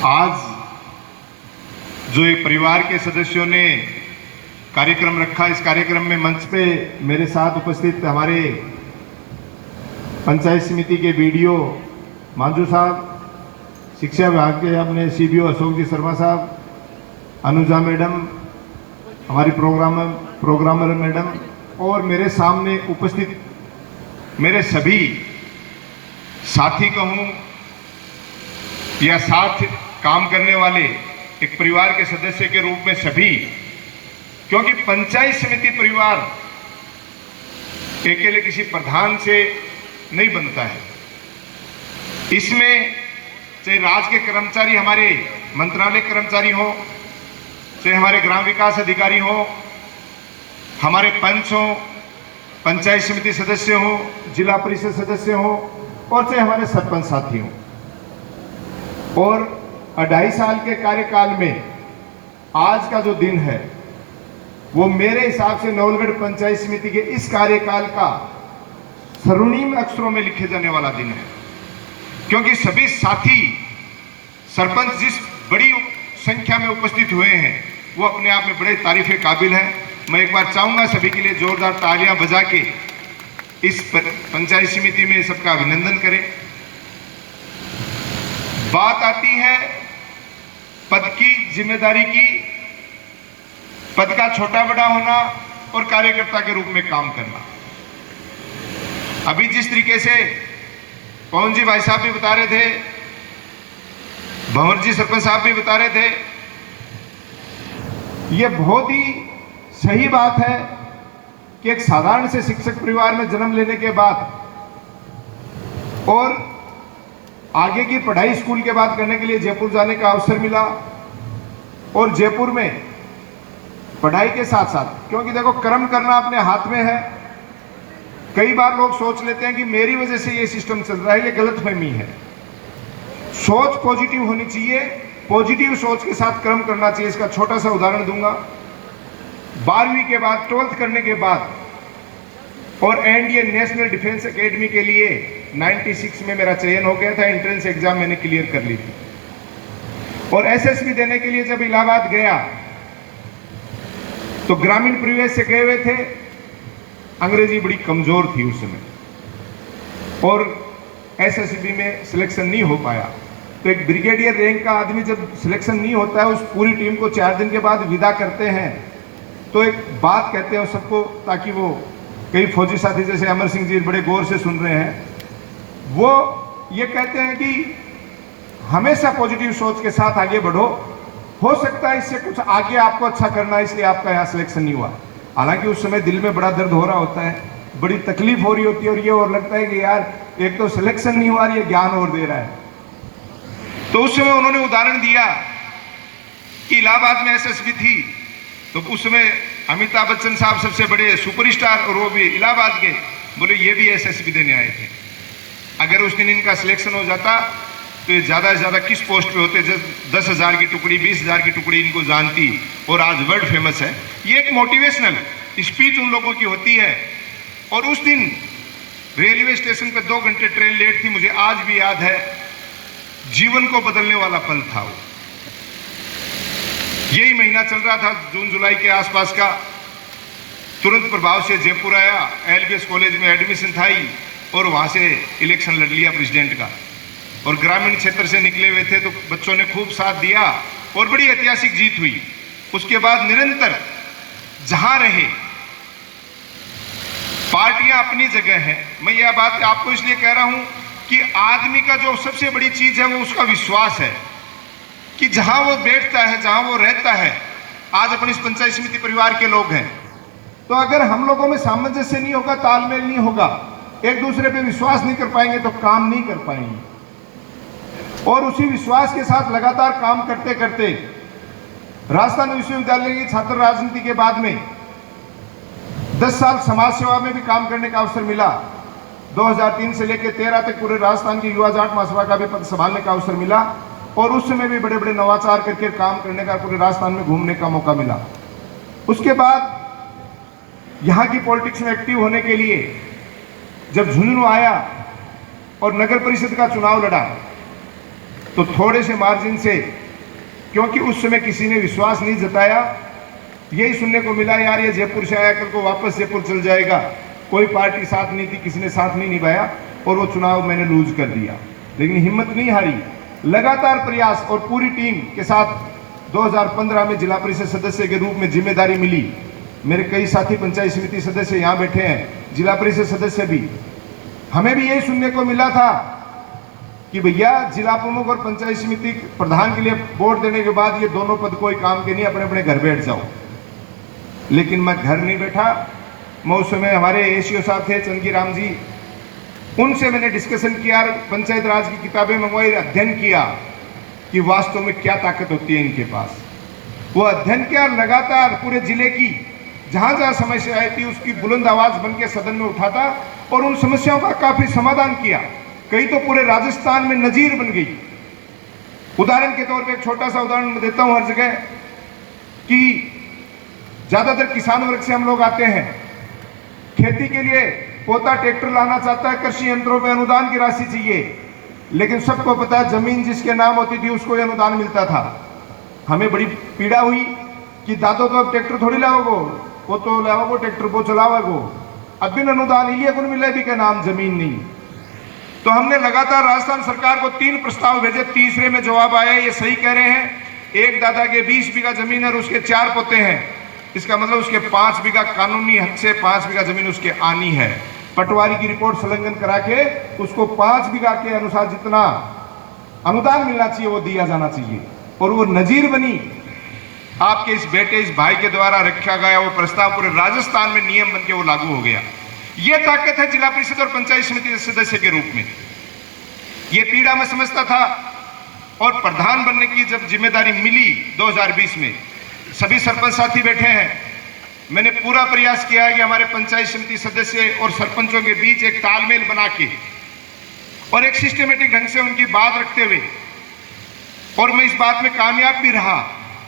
आज जो एक परिवार के सदस्यों ने कार्यक्रम रखा, इस कार्यक्रम में मंच पे मेरे साथ उपस्थित हमारे पंचायत समिति के बीडीओ मांझू साहब, शिक्षा विभाग के अपने सीबीओ अशोक जी शर्मा साहब, अनुजा मैडम, हमारी प्रोग्रामर मैडम, और मेरे सामने उपस्थित मेरे सभी साथी कहूँ या साथ काम करने वाले एक परिवार के सदस्य के रूप में सभी, क्योंकि पंचायत समिति परिवार अकेले किसी प्रधान से नहीं बनता है। इसमें चाहे राज्य के कर्मचारी, हमारे मंत्रालय कर्मचारी हो, चाहे हमारे ग्राम विकास अधिकारी हो, हमारे पंच हो, पंचायत समिति सदस्य हो, जिला परिषद सदस्य हो, और चाहे हमारे सरपंच साथी हो। और 2.5 साल के कार्यकाल में आज का जो दिन है वो मेरे हिसाब से नवलगढ़ पंचायत समिति के इस कार्यकाल का स्वर्णिम अक्षरों में लिखे जाने वाला दिन है, क्योंकि सभी साथी सरपंच जिस बड़ी संख्या में उपस्थित हुए हैं वो अपने आप में बड़े तारीफ काबिल हैं। मैं एक बार चाहूंगा सभी के लिए जोरदार तालियां बजा के इस पंचायत समिति में सबका अभिनंदन करें। बात आती है पद की, जिम्मेदारी की, पद का छोटा बड़ा होना और कार्यकर्ता के रूप में काम करना। अभी जिस तरीके से पवन जी भाई साहब भी बता रहे थे, भंवर जी सरपंच साहब भी बता रहे थे, यह बहुत ही सही बात है कि एक साधारण से शिक्षक परिवार में जन्म लेने के बाद और आगे की पढ़ाई स्कूल के बाद करने के लिए जयपुर जाने का अवसर मिला, और जयपुर में पढ़ाई के साथ साथ, क्योंकि देखो कर्म करना अपने हाथ में है। कई बार लोग सोच लेते हैं कि मेरी वजह से ये सिस्टम चल रहा है, ये गलतफहमी है। सोच पॉजिटिव होनी चाहिए, पॉजिटिव सोच के साथ कर्म करना चाहिए। इसका छोटा सा उदाहरण दूंगा। 12वीं के बाद, 12th करने के बाद और एनडीए नेशनल डिफेंस एकेडमी के लिए 96 में मेरा चयन हो गया था। एंट्रेंस एग्जाम मैंने क्लियर कर ली थी, और एसएसबी देने के लिए जब इलाहाबाद गया तो ग्रामीण परिवेश से गए हुए थे, अंग्रेजी बड़ी कमजोर थी उस समय, और एसएसबी में सिलेक्शन नहीं हो पाया। तो एक ब्रिगेडियर रैंक का आदमी जब सिलेक्शन नहीं होता है, उस पूरी टीम को 4 दिन के बाद विदा करते हैं, तो एक बात कहते हैं सबको, ताकि वो कई फौजी साथी जैसे अमर सिंह जी बड़े गौर से सुन रहे हैं, वो ये कहते हैं कि हमेशा पॉजिटिव सोच के साथ आगे बढ़ो, हो सकता है इससे कुछ आगे आपको अच्छा करना है, इसलिए आपका यहाँ सिलेक्शन नहीं हुआ। हालांकि उस समय दिल में बड़ा दर्द हो रहा होता है, बड़ी तकलीफ हो रही होती है, और ये और लगता है कि यार एक तो सिलेक्शन नहीं हुआ, ये ज्ञान और दे रहा है। तो उस समय उन्होंने उदाहरण दिया कि इलाहाबाद में एसएसबी थी, तो उस समय अमिताभ बच्चन साहब सबसे बड़े सुपरस्टार, और वो भी इलाहाबाद के, बोले ये भी एसएसबी देने आए थे। अगर उस दिन इनका सिलेक्शन हो जाता तो ये ज़्यादा से ज़्यादा किस पोस्ट पे होते, 10,000 की टुकड़ी, 20,000 की टुकड़ी इनको जानती, और आज वर्ल्ड फेमस है। ये एक मोटिवेशनल स्पीच उन लोगों की होती है। और उस दिन रेलवे स्टेशन पे 2 घंटे ट्रेन लेट थी, मुझे आज भी याद है। जीवन को बदलने वाला पल था वो। यही महीना चल रहा था, जून जुलाई के आसपास का। तुरंत प्रभाव से जयपुर आया, एलबीएस कॉलेज में एडमिशन था ही, और वहां से इलेक्शन लड़ लिया प्रेसिडेंट का। और ग्रामीण क्षेत्र से निकले हुए थे, तो बच्चों ने खूब साथ दिया और बड़ी ऐतिहासिक जीत हुई। उसके बाद निरंतर जहां रहे, पार्टियां अपनी जगह है। मैं यह बात आपको इसलिए कह रहा हूं कि आदमी का जो सबसे बड़ी चीज है वो उसका विश्वास है, कि जहां वो बैठता है, जहां वो रहता है। आज अपन इस पंचायत समिति परिवार के लोग हैं, तो अगर हम लोगों में सामंजस्य नहीं होगा, तालमेल नहीं होगा, एक दूसरे पे विश्वास नहीं कर पाएंगे, तो काम नहीं कर पाएंगे। और उसी विश्वास के साथ लगातार काम करते करते राजस्थान विश्वविद्यालय की छात्र राजनीति के बाद में 10 साल समाज सेवा में भी काम करने का अवसर मिला। 2003 से लेकर 13 तक पूरे राजस्थान की युवा जाट महासभा का भी पद संभालने का अवसर मिला, और उस समय भी बड़े बड़े नवाचार करके काम करने का, पूरे राजस्थान में घूमने का मौका मिला। उसके बाद यहाँ की पॉलिटिक्स में एक्टिव होने के लिए जब झुंझुनू आया और नगर परिषद का चुनाव लड़ा, तो थोड़े से मार्जिन से, क्योंकि उस समय किसी ने विश्वास नहीं जताया, यही सुनने को मिला यार ये जयपुर से आया, कल को वापस जयपुर चल जाएगा, कोई पार्टी साथ नहीं थी, किसी ने साथ नहीं निभाया और वो चुनाव मैंने लूज कर दिया। लेकिन हिम्मत नहीं हारी, लगातार प्रयास और पूरी टीम के साथ 2015 में जिला परिषद सदस्य के रूप में जिम्मेदारी मिली। मेरे कई साथी पंचायत समिति सदस्य यहाँ बैठे हैं, जिला परिषद सदस्य भी। हमें भी यही सुनने को मिला था कि भैया जिला प्रमुख और पंचायत समिति प्रधान के लिए वोट देने के बाद ये दोनों पद कोई काम के नहीं, अपने अपने घर बैठ जाओ। लेकिन मैं घर नहीं बैठा। मैं उस समय हमारे एसीओ साहब थे चंदगी राम जी, उनसे मैंने डिस्कशन किया, पंचायत राज की किताबें मंगवाई, अध्ययन किया कि वास्तव में क्या ताकत होती है इनके पास। वो अध्ययन किया, लगातार पूरे जिले की जहां जहां समस्या आई थी उसकी बुलंद आवाज बन के सदन में उठाता और उन समस्याओं का काफी समाधान किया। कई तो पूरे राजस्थान में नजीर बन गई। उदाहरण के तौर पे एक छोटा सा उदाहरण मैं देता हूं हर जगह कि ज्यादातर किसान वर्ग से हम लोग आते हैं, खेती के लिए पोता ट्रैक्टर लाना चाहता है, कृषि यंत्रों पे अनुदान की राशि चाहिए, लेकिन सबको पता है जमीन जिसके नाम होती थी उसको ये अनुदान मिलता था। हमें बड़ी पीड़ा हुई कि दादो तो अब ट्रैक्टर थोड़ी लाओगो, वो तो लाओगो ट्रैक्टर वो चलाओगो, अब बिन अनुदान इलिए गुण मिले भी के नाम जमीन नहीं। तो हमने लगातार राजस्थान सरकार को 3 प्रस्ताव भेजे, तीसरे में जवाब आया ये सही कह रहे हैं, एक दादा के 20 बीघा जमीन है और उसके 4 पोते हैं, इसका मतलब उसके 5 बीघा कानूनी हक से 5 बीघा जमीन उसके आनी है। पटवारी की रिपोर्ट संलग्न करा के उसको 5 बीघा के अनुसार जितना अनुदान मिलना चाहिए वो दिया जाना चाहिए। और वो नजीर बनी, आपके इस बेटे इस भाई के द्वारा रखा गया वो प्रस्ताव पूरे राजस्थान में नियम बन के वो लागू हो गया। ये ताकत है जिला परिषद और पंचायत समिति सदस्य के रूप में। ये पीड़ा मैं समझता था और प्रधान बनने की जब जिम्मेदारी मिली 2020 में, सभी सरपंच साथी बैठे हैं, मैंने पूरा प्रयास किया है कि हमारे पंचायत समिति सदस्य और सरपंचों के बीच एक तालमेल बना के और एक सिस्टमेटिक ढंग से उनकी बात रखते हुए, और मैं इस बात में कामयाब भी रहा।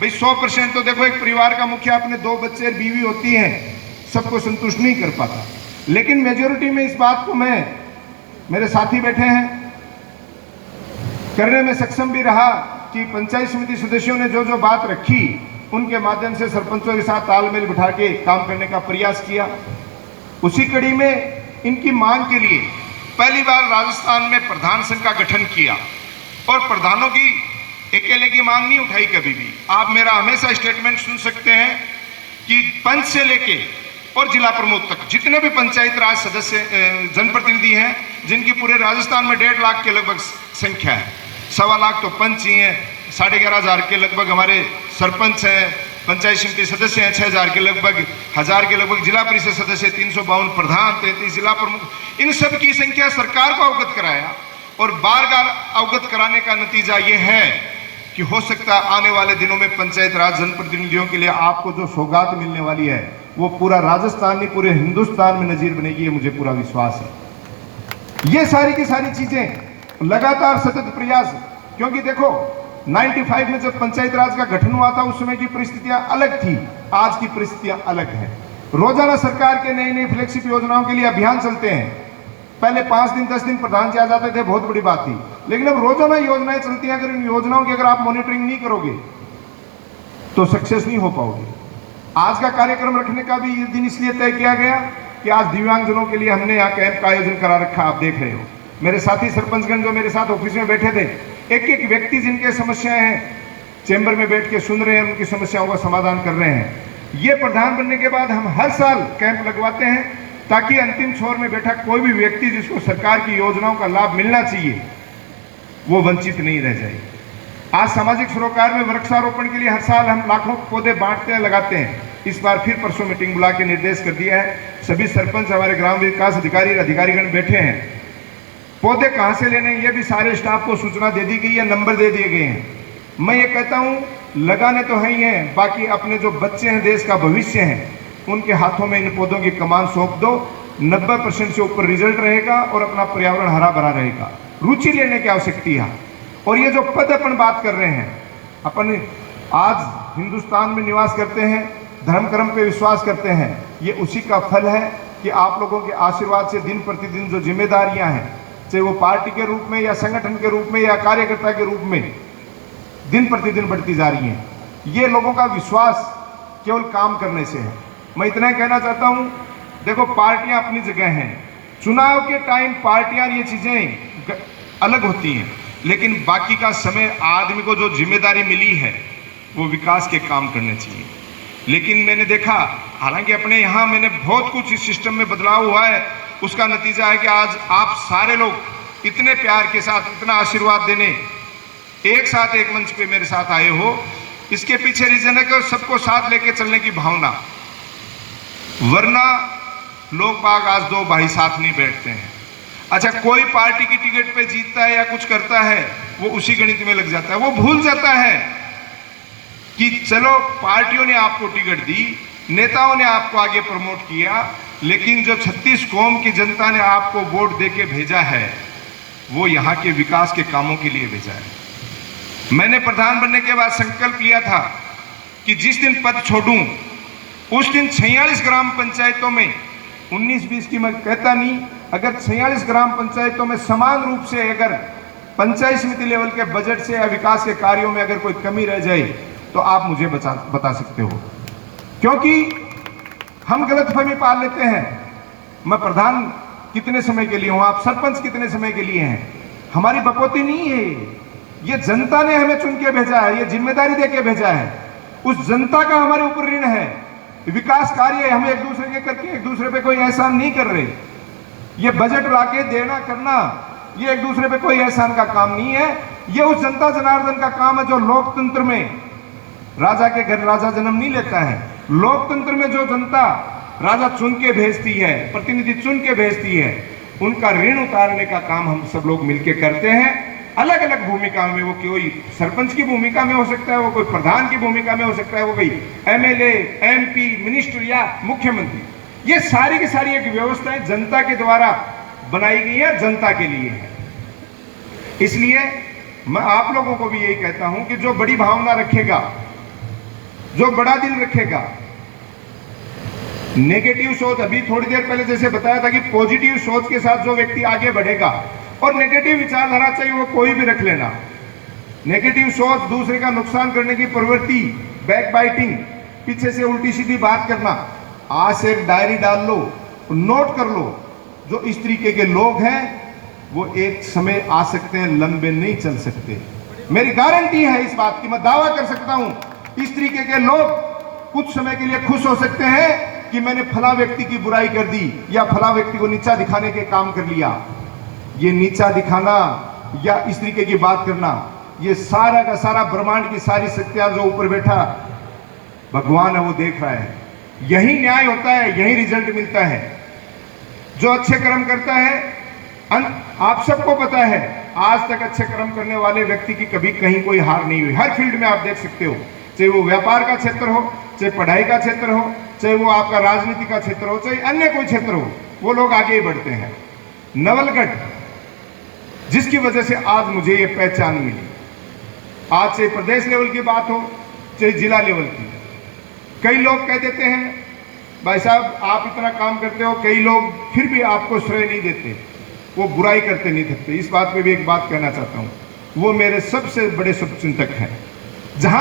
भाई 100% तो देखो एक परिवार का मुखिया अपने 2 बच्चे बीवी होती है, सबको संतुष्ट नहीं कर पाता, लेकिन मेजोरिटी में इस बात को मैं, मेरे साथी बैठे हैं, करने में सक्षम भी रहा कि पंचायत समिति सदस्यों ने जो जो बात रखी उनके माध्यम से सरपंचों के साथ तालमेल बिठा के काम करने का प्रयास किया। उसी कड़ी में इनकी मांग के लिए पहली बार राजस्थान में प्रधान संघ का गठन किया और प्रधानों की अकेले की मांग नहीं उठाई कभी भी। आप मेरा हमेशा स्टेटमेंट सुन सकते हैं कि पंच से लेके और जिला प्रमुख तक जितने भी पंचायत राज सदस्य जनप्रतिनिधि हैं, जिनकी पूरे राजस्थान में 1.5 लाख के लगभग संख्या है, 1.25 लाख तो पंच ही हैं, 11,500 के लगभग हमारे सरपंच हैं, पंचायत समिति सदस्य हैं 6,000 के लगभग, 1,000 के लगभग जिला परिषद सदस्य, 352 प्रधान, 33 जिला प्रमुख, इन सब की संख्या सरकार को अवगत कराया। और बार-बार अवगत कराने का नतीजा ये है कि हो सकता है आने वाले दिनों में पंचायत राज जनप्रतिनिधियों के लिए आपको जो सौगात मिलने वाली है वो पूरा राजस्थान नहीं पूरे हिंदुस्तान में नजीर बनेगी, ये मुझे पूरा विश्वास है। ये सारी की सारी चीजें लगातार सतत प्रयास, क्योंकि देखो 95 में जब पंचायत राज का गठन हुआ था उस समय की परिस्थितियां अलग थी, आज की परिस्थितियां अलग हैं। रोजाना सरकार के नई नई फ्लैगशिप योजनाओं के लिए अभियान चलते हैं। पहले 5 दिन 10 दिन प्रधान जी आ जाते थे, बहुत बड़ी बात थी, लेकिन अब रोजाना योजनाएं चलती हैं। अगर इन योजनाओं की अगर आप मॉनिटरिंग नहीं करोगे तो सक्सेस नहीं हो पाओगे। आज का कार्यक्रम रखने का भी ये दिन इसलिए तय किया गया कि आज दिव्यांगजनों के लिए हमने यहाँ कैंप का आयोजन करा रखा, आप देख रहे हो। मेरे साथी सरपंचगण जो मेरे साथ ऑफिस में बैठे थे, एक एक व्यक्ति जिनके समस्याएं हैं चैम्बर में बैठ के सुन रहे हैं, उनकी समस्याओं का समाधान कर रहे हैं। ये प्रधान बनने के बाद हम हर साल कैंप लगवाते हैं ताकि अंतिम छोर में बैठा कोई भी व्यक्ति जिसको सरकार की योजनाओं का लाभ मिलना चाहिए वो वंचित नहीं रह जाए। आज सामाजिक सरोकार में वृक्षारोपण के लिए हर साल हम लाखों पौधे बांटते हैं, लगाते हैं। इस बार फिर परसों मीटिंग बुला के निर्देश कर दिया है, सभी सरपंच हमारे ग्राम विकास अधिकारी अधिकारीगण बैठे हैं। पौधे कहाँ से लेने ये भी सारे स्टाफ को सूचना दे दी गई है, नंबर दे दिए गए हैं। मैं ये कहता हूँ लगाने तो है ही हैं, बाकी अपने जो बच्चे हैं, देश का भविष्य है, उनके हाथों में इन पौधों की कमान सौंप दो। 90% से ऊपर रिजल्ट रहेगा और अपना पर्यावरण हरा भरा रहेगा। रुचि लेने की आवश्यकता है। और ये जो पद अपन बात कर रहे हैं, अपन आज हिंदुस्तान में निवास करते हैं, धर्म कर्म पे विश्वास करते हैं, ये उसी का फल है कि आप लोगों के आशीर्वाद से दिन प्रतिदिन जो जिम्मेदारियां हैं चाहे वो पार्टी के रूप में या संगठन के रूप में या कार्यकर्ता के रूप में, दिन प्रतिदिन बढ़ती जा रही हैं। ये लोगों का विश्वास केवल काम करने से है। मैं इतना ही कहना चाहता हूं, देखो पार्टियां अपनी जगह हैं, चुनाव के टाइम पार्टियां ये चीजें अलग होती हैं, लेकिन बाकी का समय आदमी को जो जिम्मेदारी मिली है वो विकास के काम करने चाहिए। लेकिन मैंने देखा, हालांकि अपने यहाँ मैंने बहुत कुछ इस सिस्टम में बदलाव हुआ है, उसका नतीजा है कि आज आप सारे लोग इतने प्यार के साथ, इतना आशीर्वाद देने एक साथ एक मंच पे मेरे साथ आए हो। इसके पीछे रीजन है कि सबको साथ लेके चलने की भावना, वरना लोग बाग आज दो भाई साथ नहीं बैठते हैं। अच्छा, कोई पार्टी की टिकट पे जीतता है या कुछ करता है, वो उसी गणित में लग जाता है। वो भूल जाता है कि चलो पार्टियों ने आपको टिकट दी, नेताओं ने आपको आगे प्रमोट किया, लेकिन जो 36 कौम की जनता ने आपको वोट देके भेजा है वो यहाँ के विकास के कामों के लिए भेजा है। मैंने प्रधान बनने के बाद संकल्प लिया था कि जिस दिन पद छोड़ूं उस दिन 46 ग्राम पंचायतों में, 19-20 की मैं कहता नहीं, अगर 46 ग्राम पंचायतों में समान रूप से अगर पंचायत समिति लेवल के बजट से या विकास के कार्यों में अगर कोई कमी रह जाए तो आप मुझे बता सकते हो। क्योंकि हम गलतफहमी पाल लेते हैं, मैं प्रधान कितने समय के लिए हूं, आप सरपंच कितने समय के लिए हैं। हमारी बकौती नहीं है, ये जनता ने हमें चुन के भेजा है, ये जिम्मेदारी दे के भेजा है। उस जनता का हमारे ऊपर ऋण है। विकास कार्य हम एक दूसरे के करके एक दूसरे पे कोई एहसान नहीं कर रहे। ये बजट लाके देना करना, ये एक दूसरे पे कोई एहसान का काम नहीं है। ये उस जनता जनार्दन का काम है जो लोकतंत्र में राजा के घर राजा जन्म नहीं लेता है। लोकतंत्र में जो जनता राजा चुन के भेजती है, प्रतिनिधि चुन के भेजती है, उनका ऋण उतारने का काम हम सब लोग मिलकर करते हैं। अलग अलग भूमिका में, वो कोई सरपंच की भूमिका में हो सकता है, वो कोई प्रधान की भूमिका में हो सकता है, वो कोई एमएलए, एमपी, मिनिस्टर या मुख्यमंत्री। ये सारी की सारी एक व्यवस्थाएं जनता के द्वारा बनाई गई है, जनता के लिए है। इसलिए मैं आप लोगों को भी यही कहता हूं कि जो बड़ी भावना रखेगा, जो बड़ा दिल रखेगा, नेगेटिव सोच, अभी थोड़ी देर पहले जैसे बताया था कि पॉजिटिव सोच के साथ जो व्यक्ति आगे बढ़ेगा, और नेगेटिव विचारधारा चाहिए वो कोई भी रख लेना। नेगेटिव सोच, दूसरे का नुकसान करने की प्रवृत्ति, बैक बाइटिंग, पीछे से उल्टी सीधी बात करना, आज से एक डायरी डाल लो, नोट कर लो। जो इस तरीके के लोग हैं वो एक समय आ सकते हैं, लंबे नहीं चल सकते। मेरी गारंटी है इस बात की, मैं दावा कर सकता हूं, इस तरीके के लोग कुछ समय के लिए खुश हो सकते हैं कि मैंने फला व्यक्ति की बुराई कर दी या फला व्यक्ति को नीचा दिखाने के काम कर लिया। ये नीचा दिखाना या इस तरीके की बात करना, ये सारा का सारा ब्रह्मांड की सारी शक्तियां जो ऊपर बैठा भगवान है वो देख रहा है। यही न्याय होता है, यही रिजल्ट मिलता है। जो अच्छे कर्म करता है, आप सबको पता है आज तक अच्छे कर्म करने वाले व्यक्ति की कभी कहीं कोई हार नहीं हुई। हर फील्ड में आप देख सकते हो, चाहे वो व्यापार का क्षेत्र हो, चाहे पढ़ाई का क्षेत्र हो, चाहे वो आपका राजनीति का क्षेत्र हो, चाहे अन्य कोई क्षेत्र हो, वो लोग आगे ही बढ़ते हैं। नवलगढ़ जिसकी वजह से आज मुझे ये पहचान मिली, आज से प्रदेश लेवल की बात हो चाहे जिला लेवल की, कई लोग कह देते हैं भाई साहब आप इतना काम करते हो, कई लोग फिर भी आपको श्रेय नहीं देते, वो बुराई करते नहीं थकते। इस बात पे भी एक बात कहना चाहता हूं, वो मेरे सबसे बड़े शुभचिंतक हैं। जहां